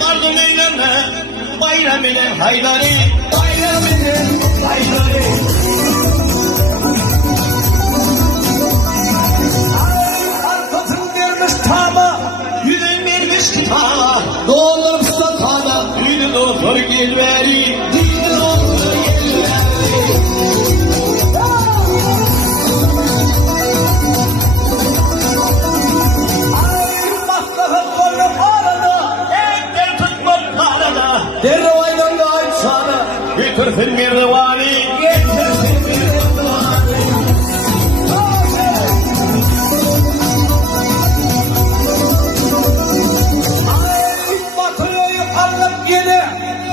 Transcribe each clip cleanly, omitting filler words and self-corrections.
bardı meydana, bayram ile haydari, bayram ile haydari. Arkasın vermiş tama, yüzün vermiş kitaba, doğulur sultana, düğünü doktor gelveri, düğünü doktor gelveri. Dervaydan da ait sana, getirsin mirdivani, getirsin mirdivani. Ay, batırıyor yukarılıp yine,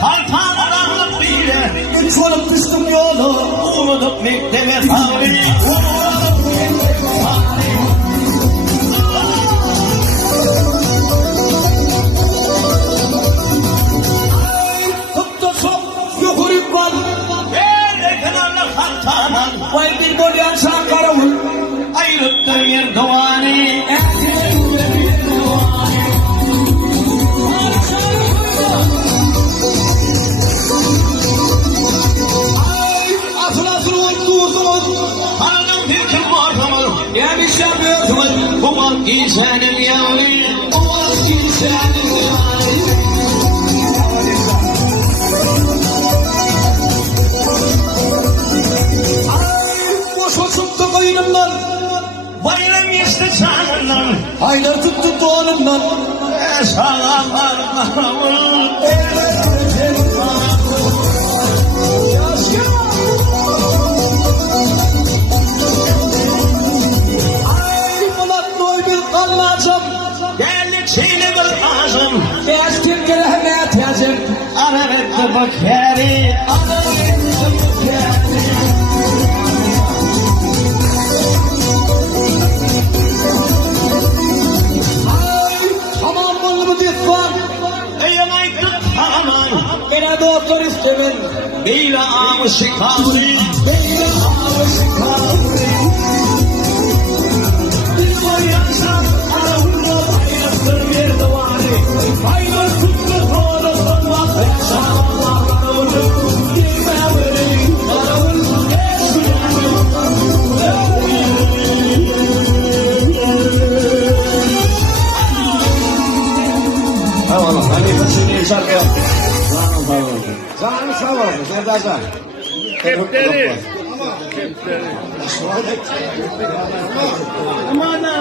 hartana dağılıp bile, üç olup düştüm yolu, unutup mektebe sağlayı, unutup mektebe sağlayı. Vay bir golyan şakaravul, ayrıttır bir duani. Ay, asıl vurduğunuz, hanım bir kim varmamız, yemiş yapıyorsunuz, bu bak insanın yavri, bu bak insanın yavri. Bayram geçti canından, aylar tuttu doğanından. Sağlam arkamın, elbette ay bulat doy bir kalmacım, geldik şeyle bir ağzım. Geçtim gelene tezim, arabetti bak yeri, arabetti bak yeri. Bana doktor istemin, beyla ağamı şikâsı, beyla ağamı şikâsı. Bir var yansam, aramda bayraktır bir duvarı. Baylar tuttu doğrudan bak, yaşam Allah'ın ucu. Girme vereyim, aramın eşkıya. Tamam, hani kaçıncı şarkı yaptı? Canım sağ olsun, Serdar. Kepleri. Aman ha.